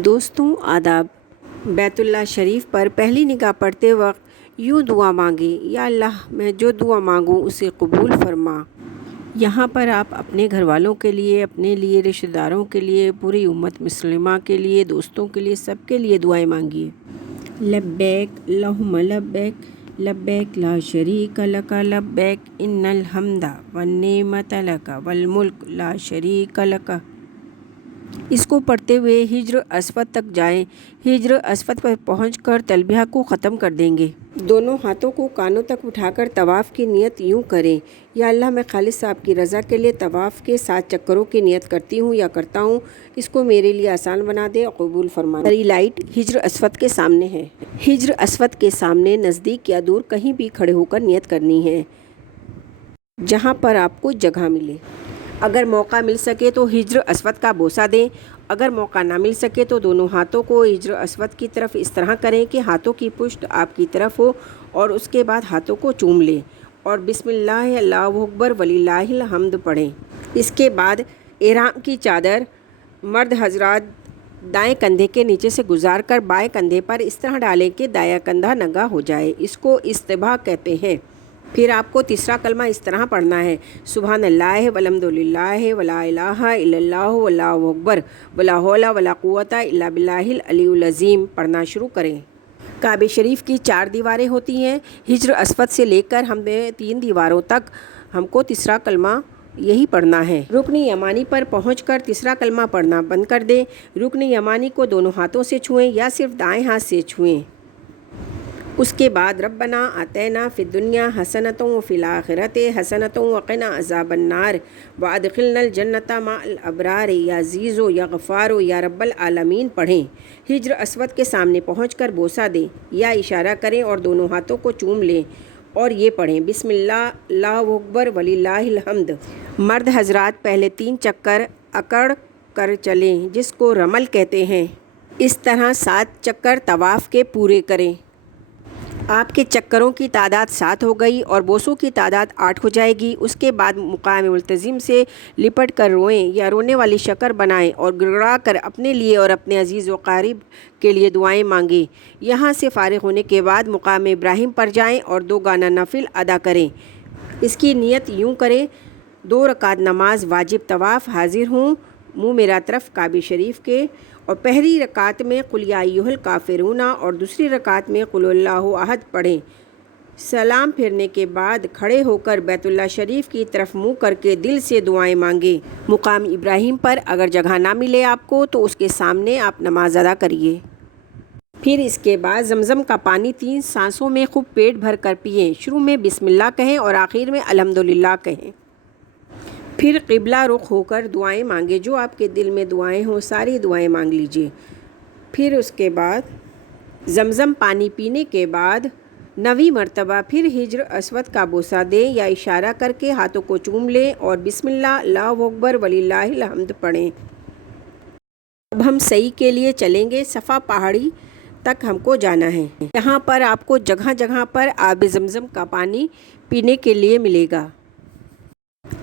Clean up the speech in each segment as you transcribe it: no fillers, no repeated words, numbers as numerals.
دوستوں آداب۔ بیت اللہ شریف پر پہلی نگاہ پڑھتے وقت یوں دعا مانگیں، یا اللہ میں جو دعا مانگوں اسے قبول فرما۔ یہاں پر آپ اپنے گھر والوں کے لیے، اپنے لیے، رشتہ داروں کے لیے، پوری امت مسلمہ کے لیے، دوستوں کے لیے، سب کے لیے دعائیں مانگیے۔ لبیک اللہم لبیک لبیک لا شریک لک لبیک ان الحمد والنعمت لک والملک لا شریک لک۔ اس کو پڑھتے ہوئے حجر اسود تک جائیں۔ حجر اسود پر پہنچ کر تلبیہ کو ختم کر دیں گے۔ دونوں ہاتھوں کو کانوں تک اٹھا کر طواف کی نیت یوں کریں، یا اللہ میں خالص آپ کی رضا کے لیے طواف کے 7 چکروں کی نیت کرتی ہوں یا کرتا ہوں، اس کو میرے لیے آسان بنا دے اور قبول فرما۔ ہماری لائٹ حجر اسود کے سامنے ہے۔ حجر اسود کے سامنے نزدیک یا دور کہیں بھی کھڑے ہو کر نیت کرنی ہے، جہاں پر آپ کو جگہ ملے۔ اگر موقع مل سکے تو حجر اسود کا بوسہ دیں۔ اگر موقع نہ مل سکے تو دونوں ہاتھوں کو حجر اسود کی طرف اس طرح کریں کہ ہاتھوں کی پشت آپ کی طرف ہو، اور اس کے بعد ہاتھوں کو چوم لیں اور بسم اللہ اللہ اکبر وللہ الحمد پڑھیں۔ اس کے بعد احرام کی چادر مرد حضرات دائیں کندھے کے نیچے سے گزار کر بائیں کندھے پر اس طرح ڈالیں کہ دایاں کندھا ننگا ہو جائے، اس کو استباح کہتے ہیں۔ پھر آپ کو تیسرا کلمہ اس طرح پڑھنا ہے، سبحان اللہ والحمد للہ ولا الہ الا اللہ واللہ اکبر ولا حول ولا قوت الا باللہ العلی العظیم پڑھنا شروع کریں۔ کعبہ شریف کی 4 دیواریں ہوتی ہیں۔ حجر اسود سے لے کر ہمیں 3 دیواروں تک ہم کو تیسرا کلمہ یہی پڑھنا ہے۔ رکن یمانی پر پہنچ کر تیسرا کلمہ پڑھنا بند کر دیں۔ رکن یمانی کو دونوں ہاتھوں سے چھوئیں یا صرف دائیں ہاتھ سے چھوئیں۔ اس کے بعد ربنا آتینا فی الدنیا حسنۃ وفی الآخرۃ حسنۃ وقنا عذاب النار وادخلنا الجنۃ مع الابرار یا عزیز یا غفار یا رب العالمین پڑھیں۔ حجر اسود کے سامنے پہنچ کر بوسہ دیں یا اشارہ کریں اور دونوں ہاتھوں کو چوم لیں اور یہ پڑھیں، بسم اللہ اللہ اکبر وللہ الحمد۔ مرد حضرات پہلے 3 چکر اکڑ کر چلیں، جس کو رمل کہتے ہیں۔ اس طرح 7 چکر طواف کے پورے کریں۔ آپ کے چکروں کی تعداد 7 ہو گئی اور بوسوں کی تعداد 8 ہو جائے گی۔ اس کے بعد مقام ملتزم سے لپٹ کر روئیں یا رونے والی شکل بنائیں اور گڑگڑا کر اپنے لیے اور اپنے عزیز و قریب کے لیے دعائیں مانگیں۔ یہاں سے فارغ ہونے کے بعد مقام ابراہیم پر جائیں اور 2 گانا نفل ادا کریں۔ اس کی نیت یوں کریں، 2 رکعت نماز واجب طواف حاضر ہوں منہ میرا طرف کعبہ شریف کے، اور پہلی رکعت میں قل یا ایھا الکافرون اور دوسری رکعت میں قل اللہ احد پڑھیں۔ سلام پھیرنے کے بعد کھڑے ہو کر بیت اللہ شریف کی طرف منہ کر کے دل سے دعائیں مانگیں۔ مقام ابراہیم پر اگر جگہ نہ ملے آپ کو تو اس کے سامنے آپ نماز ادا کریے۔ پھر اس کے بعد زمزم کا پانی 3 سانسوں میں خوب پیٹ بھر کر پئیں۔ شروع میں بسم اللہ کہیں اور آخر میں الحمدللہ کہیں۔ پھر قبلہ رخ ہو کر دعائیں مانگیں، جو آپ کے دل میں دعائیں ہوں ساری دعائیں مانگ لیجیے۔ پھر اس کے بعد زمزم پانی پینے کے بعد 9ویں مرتبہ پھر حجر اسود کا بوسہ دیں یا اشارہ کر کے ہاتھوں کو چوم لیں اور بسم اللہ اللہ اکبر وللہ الحمد پڑھیں۔ اب ہم سعی کے لیے چلیں گے۔ صفا پہاڑی تک ہم کو جانا ہے۔ یہاں پر آپ کو جگہ جگہ پر آب زمزم کا پانی پینے کے لیے ملے گا۔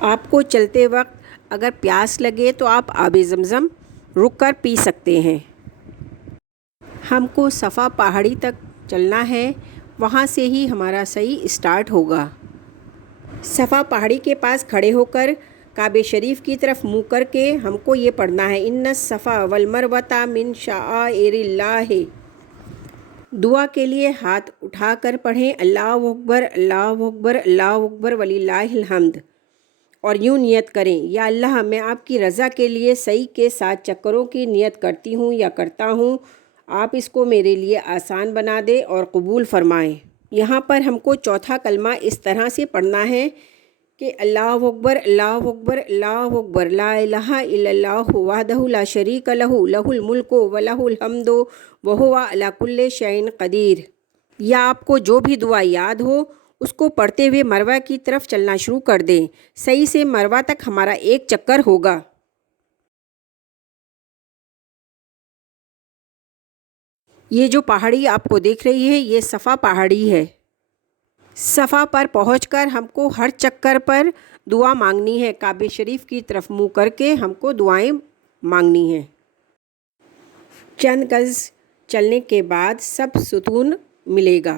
آپ کو چلتے وقت اگر پیاس لگے تو آپ آب زمزم رک کر پی سکتے ہیں۔ ہم کو صفا پہاڑی تک چلنا ہے، وہاں سے ہی ہمارا سعی اسٹارٹ ہوگا۔ صفا پہاڑی کے پاس کھڑے ہو کر کعبہ شریف کی طرف منہ کر کے ہم کو یہ پڑھنا ہے، ان الصفا والمروۃ من شعائر اللہ۔ دعا کے لیے ہاتھ اٹھا کر پڑھیں، اللہ اکبر اللہ اکبر اللہ اکبر وللہ الحمد، اور یوں نیت کریں، یا اللہ میں آپ کی رضا کے لیے سعی کے 7 چکروں کی نیت کرتی ہوں یا کرتا ہوں، آپ اس کو میرے لیے آسان بنا دیں اور قبول فرمائیں۔ یہاں پر ہم کو چوتھا کلمہ اس طرح سے پڑھنا ہے کہ اللہ اکبر اللہ اکبر اللہ اکبر لا الہ الا اللہ وحدہ لا شریک لہ لہ الملک ولہ الحمد وہو علی کل شیء قدیر۔ یا آپ کو جو بھی دعا یاد ہو اس کو پڑھتے ہوئے مروہ کی طرف چلنا شروع کر دیں۔ صحیح سے مروہ تک ہمارا 1 چکر ہوگا۔ یہ جو پہاڑی آپ کو دیکھ رہی ہے یہ صفا پہاڑی ہے۔ صفا پر پہنچ کر ہم کو ہر چکر پر دعا مانگنی ہے، کعبہ شریف کی طرف منہ کر کے ہم کو دعائیں مانگنی ہیں۔ چند گز چلنے کے بعد سب ستون ملے گا۔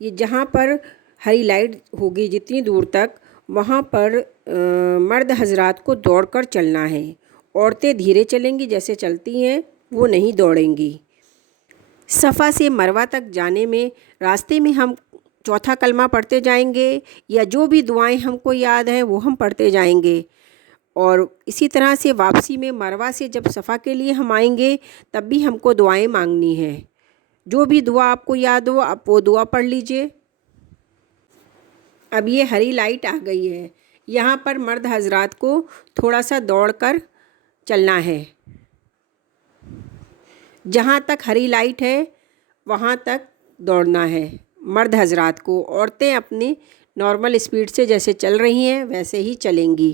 یہ جہاں پر ہری لائٹ ہوگی جتنی دور تک، وہاں پر مرد حضرات کو دوڑ کر چلنا ہے۔ عورتیں دھیرے چلیں گی، جیسے چلتی ہیں وہ نہیں دوڑیں گی۔ صفا سے مروہ تک جانے میں راستے میں ہم چوتھا کلمہ پڑھتے جائیں گے، یا جو بھی دعائیں ہم کو یاد ہیں وہ ہم پڑھتے جائیں گے۔ اور اسی طرح سے واپسی میں مروہ سے جب صفا کے لیے ہم آئیں گے تب بھی ہم کو دعائیں مانگنی ہیں۔ جو بھی دعا آپ کو یاد ہو آپ وہ دعا پڑھ لیجئے۔ اب یہ ہری لائٹ آ گئی ہے، یہاں پر مرد حضرات کو تھوڑا سا دوڑ کر چلنا ہے۔ جہاں تک ہری لائٹ ہے وہاں تک دوڑنا ہے مرد حضرات کو۔ عورتیں اپنی نارمل اسپیڈ سے جیسے چل رہی ہیں ویسے ہی چلیں گی۔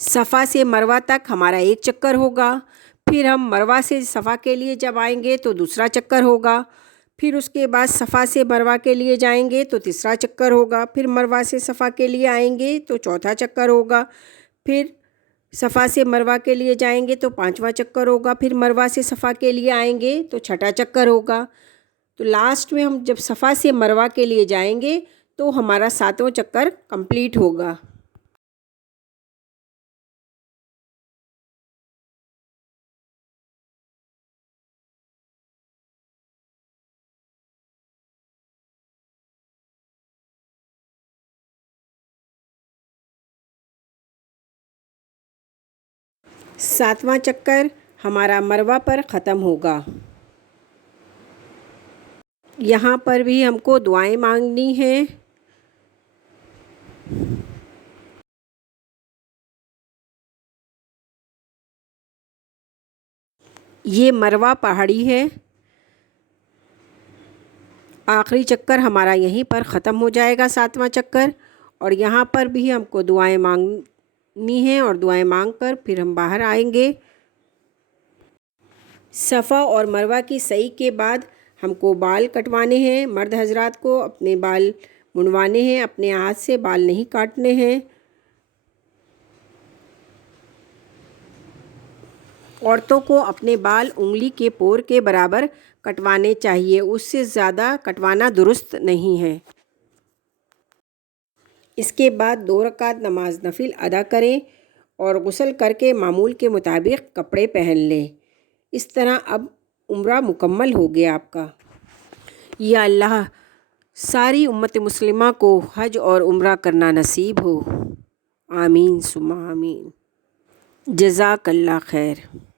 صفا سے مروہ تک ہمارا ایک چکر ہوگا، پھر ہم مروہ سے صفا کے لیے جب آئیں گے تو دوسرا چکر ہوگا، پھر اس کے بعد صفا سے مروہ کے لیے جائیں گے تو تیسرا چکر ہوگا، پھر مروہ سے صفا کے لیے آئیں گے تو چوتھا چکر ہوگا، پھر صفا سے مروہ کے لیے جائیں گے تو پانچواں چکر ہوگا، پھر مروہ سے صفا کے لیے آئیں گے تو چھٹا چکر ہوگا۔ تو لاسٹ میں ہم جب صفا سے مروہ کے لیے جائیں گے تو ہمارا ساتواں چکر کمپلیٹ ہوگا۔ ساتواں چکر ہمارا مروہ پر ختم ہوگا۔ یہاں پر بھی ہم کو دعائیں مانگنی ہیں۔ یہ مروہ پہاڑی ہے، آخری چکر ہمارا یہیں پر ختم ہو جائے گا، ساتواں چکر، اور یہاں پر بھی ہم کو دعائیں مانگنی ہیں اور دعائیں مانگ کر پھر ہم باہر آئیں گے۔ صفا اور مروہ کی سعی کے بعد ہم کو بال کٹوانے ہیں، مرد حضرات کو اپنے بال منڈوانے ہیں، اپنے ہاتھ سے بال نہیں کاٹنے ہیں۔ عورتوں کو اپنے بال انگلی کے پور کے برابر کٹوانے چاہیے، اس سے زیادہ کٹوانا درست نہیں ہے۔ اس کے بعد 2 رکعت نماز نفل ادا کریں اور غسل کر کے معمول کے مطابق کپڑے پہن لیں۔ اس طرح اب عمرہ مکمل ہو گیا آپ کا۔ یا اللہ ساری امت مسلمہ کو حج اور عمرہ کرنا نصیب ہو، آمین ثم آمین۔ جزاک اللہ خیر۔